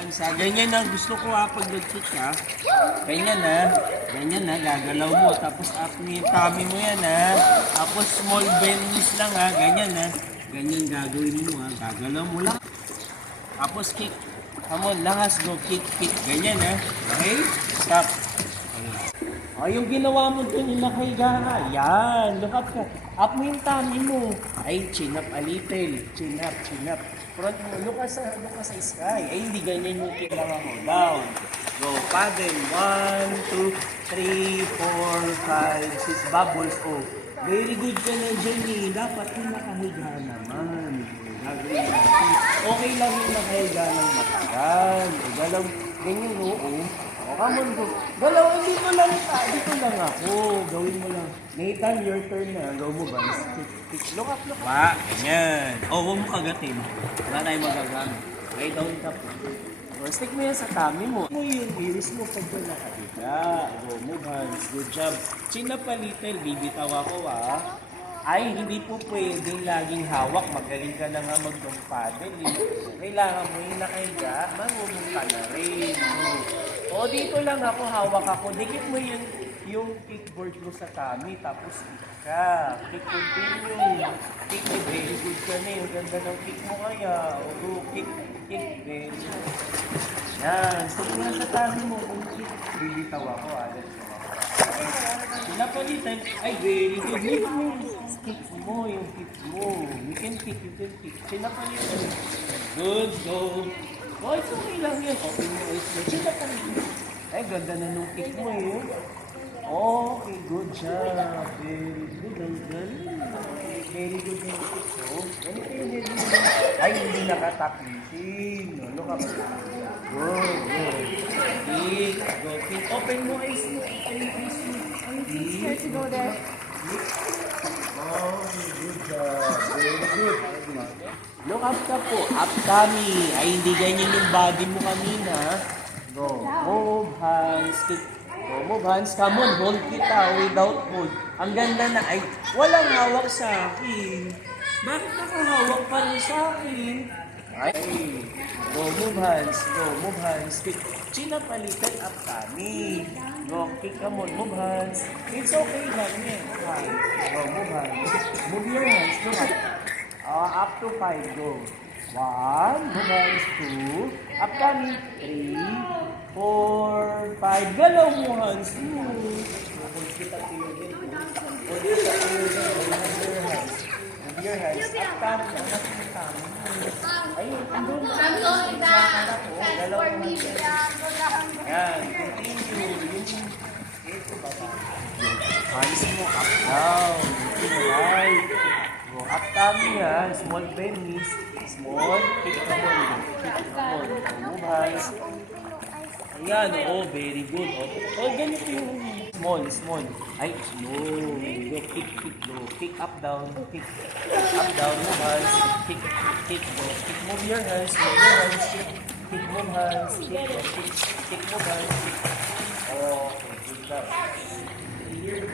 Hands ha. Ganyan na. Gusto ko ha. Pag nag-kick ha. Ganyan ha. Ganyan ha. Gagalaw mo. Tapos up mo yung tummy mo yan ha. Tapos small bends lang ha. Ganyan ha. Ganyan gagawin mo ha. Gagalaw mo lang. Tapos kick. Come on. Lakas. Go. Kick. Kick. Ganyan ha. Okay? Stop. Okay. Yung ginawa mo dun, yung nakahiga ka. Yan. Look up ka. Up mo yung tummy mo. Ay, chin up a little. Chin up, chin up. Front mo. Look ka sa sky. Ay, hindi ganyan yung kailangan mo. Down. Go. Paddle. 1, 2, 3, 4, 5, 6. Bubbles. Oh. Very good ka na dyan eh. Dapat yung nakahiga naman. Gagawin natin. Okay lang yung nakahiga ng matagal. Galaw. Ganyan, oo. Come on, go. Galaw, dito lang ako. Gawin mo lang. Nathan, your turn na. Go mo ba? Look up. Ba, ganyan. Huwag mo kagatin. Wala tayong magagamit. Lay down ka po. Stick mo yan sa tummy mo. Mo yung iris mo pag doon nakahiga. Go mo, hands. Good job. Chin up a little. Bibitaw ako, Ay, hindi po pwedeng laging hawak. Magaling ka na nga mag-paddle. Kailangan mo yung nakahiga. Marunong ka na rin. O, dito lang ako, hawak ako. Dikit mo yung kickboard mo sa tummy, tapos kick ka. Kick continue. Kick, very good ka na. Yung ganda ng kick mo kaya. O, kick, very good. Yan, stick mo lang sa tummy mo. Kung kick, bibitaw ako. Let's go. Pinapalitan. Ay, very good. Kick mo, yung kick mo. You can kick. Pinapalitan. Good, go. Oh, it's okay lang yan. Open mo eyes mo. Ay, ganda na nung kick mo eh. Okay, good job. Very good. Ang galing. Very good yung kick mo. Ganito yung head mo. Ay, hindi nakatapitin. Look up. Good. Kick. Go. Kick. Open mo eyes mo. It's scared to go there. Oh, good job. Very good. Look up ka po. Up tummy. Ay, hindi ganyan yung body mo kanina. Go. Move hands. Kick. Go. Move hands. Come on. Hold kita without hold. Ang ganda na. Ay, walang hawak sa akin. Bakit nakahawak pa rin sa akin? Ay. Go. Move hands. Go. Move hands. Kick. Chin up a little. Up tummy. Go. Kick. Come on. Move hands. It's okay lang yan. Go. Move hands. Move your hands. Look up. Up to 5, go. 1, hands 2, up kami, 3, 4, 5, galaw mo hands. Hold kita pilogin. Hold kita pilogin. Hold your hands. Up kami, anak mo kami. Ayun, andun. Galaw mo hands. Yan, continue. Ito baba. Hands mo, up down. Right. Up tummy ha, small belly, small, kick up. Move hands. Ayan, very good. Ganito yung small. Ay, slow. Go, kick, go. Kick up, down, kick. Up, down, move hands. Kick, go. Kick, move your hands, kick. Kick, move hands, kick, move hands, kick. Okay, good job. Here.